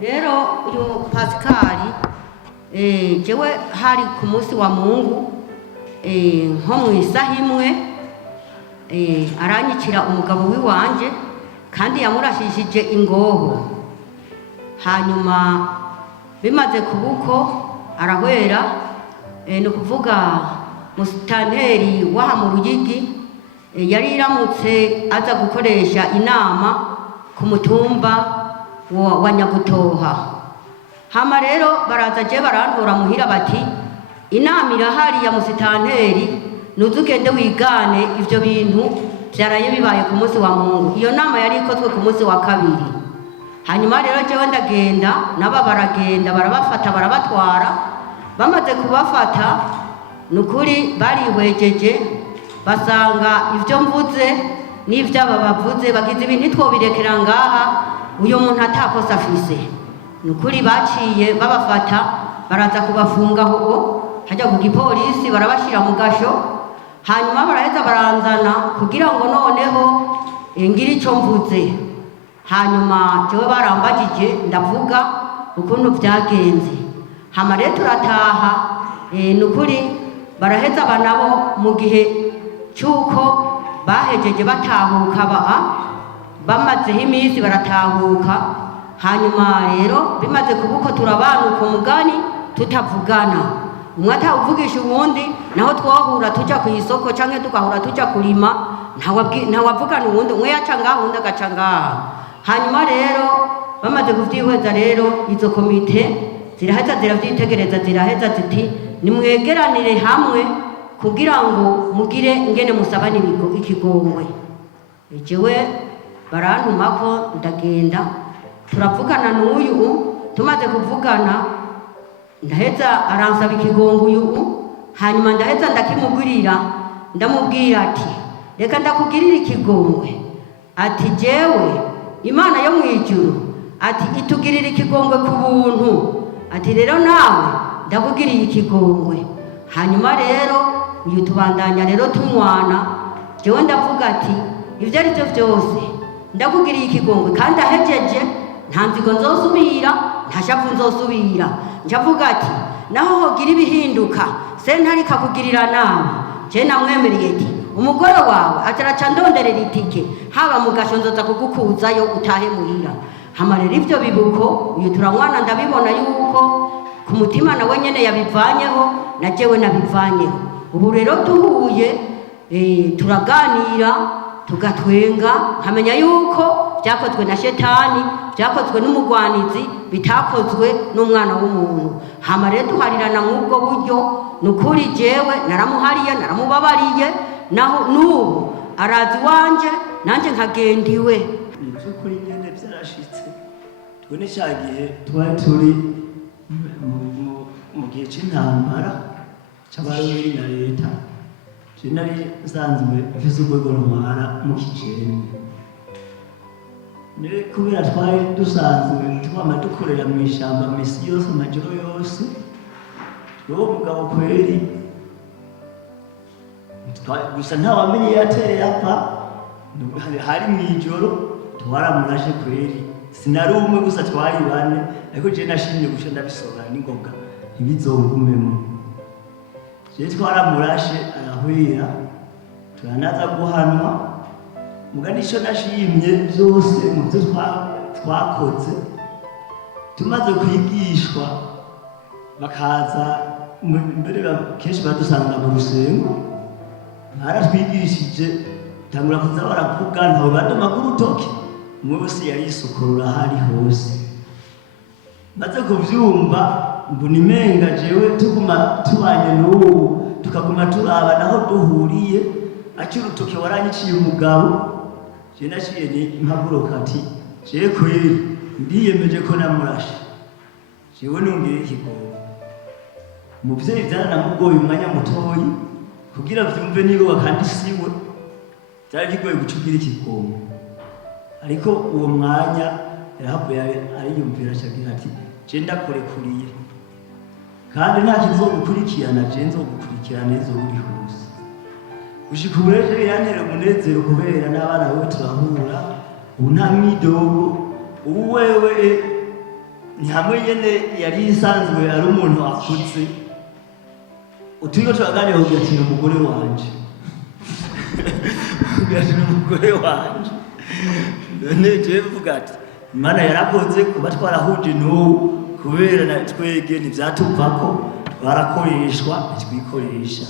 Rero uyu Pascal jewe hari ku munsi wa Mungu nko mu isaha imwe aranyicira umugabo wiwanje kandi yamurashishije ingoho, hanyuma bimaze kubuko arahwera ni ukuvuga musitanteri waha mu Ruyigi yari iramutse aza gukoresha inama ku mutumba wa Nyagutoha. Hama rero baraza je barantora muhira bati inama irahari ya musitanteri nuze ugende wigane ivyo bintu vyaraye bibaye ku munsi wa Mungu. Iyo nama yari ikozwe ku munsi wa kabiri. Hanyuma rero jewe ndagenda naba baragenda barabafata barabatwara, bamaze kubafata nukuri barihwejeje basanga ivyo mvuze n'ivyo aba bavuze bagize ibintu twobirekera ngaha uyo muntu atakosa afise. Nukuri baciye babafata baraza kubafunga ho hajya ku gipolisi barabashira mu gasho, hanyuma baraheza baranzana kugira ngo noneho ngira ico mvuze. Hanyuma jewe barambagije ndavuga ukuntu vyagenze, hama rero turataha. Nukuri baraheza banabo mu gihe cyuko bahejeje batahuka bamazeho iminsi baratahuka. Hanyuma rero bimaze kubuko turabanuka umugani tutavugana, umwe atawuvugisha uwundi, naho twahura tuja ku isoko canke tugahura tuja kurima ntawavugana uwundi, umwe yaca ngaha uwundi agaca ngaha. Hanyuma rero bamaze kuvyihweza rero izo komite ziraheza ziravyitegereza ziraheza ziti nimwegeranire hamwe kugira ngo mugire ingene musabana ikigongwe. Jewe barantumako ndagenda turavugana n'uyu, tumaze kuvugana ndaheza aransaba ikigongwe uyu, hanyuma ndaheza ndakimugurira ndamubwira ati reka ndakugirira ikigongwe, ati jewe Imana yo mwijuru ati itugirira ikigongwe ku buntu, ati rero nawe ndakugiriye ikigongwe. Hanyuma rero uyu tubandanya rero tunywana, jewe ndavuga ati ivyo ari byo vyose ndakugiriye ikigongwe kandi ahejeje nta nzigo nzosubira nta shavu nzosubira. Njavuga ati naho hogira ibihinduka sentare ikakugirira nabi, je namwemereye ati umugore wawe ataraca ndonderera itike haba mu gasho nzoza kugukuzayo utahe muhira. Hama rero ivyo bibuko uyu turanywana ndabibona yuko ku mutima nawe nyene yabivanyeho na jewe nabivanyeho. Ubu rero duhuye turaganira tugatwenga, nkamenya yuko vyakozwe na shetani, vyakozwe n'umugwanizi, bitakozwe n'umwana w'umuntu. Hama rero duharirana mw'ubwo buryo. Nukuri jewe naramuhariye naramubabariye, naho n'ubu arazi wanje nanje nkagenda iwe. Ivy'ukuri nyene vyarashitse, twene ca gihe twari turi mu gihe c'intambara c'abarundi na leta. Je nari nsanzwe mfise urwego ntwara mu Kijembe, kubera twari dusanzwe twama dukorera mw'ishamba misi yose amajoro yose. Uwo mugabo kweri gusa ntawamenye yateye apfa, hari mw'ijoro twaramurashe kweri, sinari umwe gusa twari bane, ariko je nashimye guca ndabisohora n'ingoga ntibizongumemo. Je twaramurashe arahwera turanaza guhanwa, mugani ico nashimye vyose mu vyo twakoze tumaze kwigishwa bakaza mbere kenshi badusanga mu rusengo, baratwigishije tangura kuza baravuga ntawe badoma ku rutoke, umwe wese yarisokorora hari hose. Maze kuvyumva mbona imenga jewe tuguma tubanye n'ubu tukaguma turaba naho duhuriye, aci urutoke waranyiciye umugabo. Je naciye ni impapuro kati je kweri ndiyemeje ko namurashe, jewe nongeye ikigongwe. Umuvyeyi vyaranamugoye umwanya mutoyi kugira vyumve niba kandi siwe, vyari bigoye gucugira ikigongwe. Ariko uwo mwanya yarahavuye ariyumvira acagira ati je ndakurekuriye kandi nta kizogukurikirana, je nzogukurikirana izo uri hose. Gushika ubu rero yantera umunezero kubera n'abana bawe turahura, ubu nta mwidogo. Ubu wewe ni hamwe nyene yari isanzwe ari umuntu akuze uturigo turaganira kugira ati umugore wanje kugira ati umugore wanje none jewe mvuga ati Imana yarakoze kuba twarahuje n'ubu kubera na twege ntivyatuvako twarakoreshwa ntitwikoresha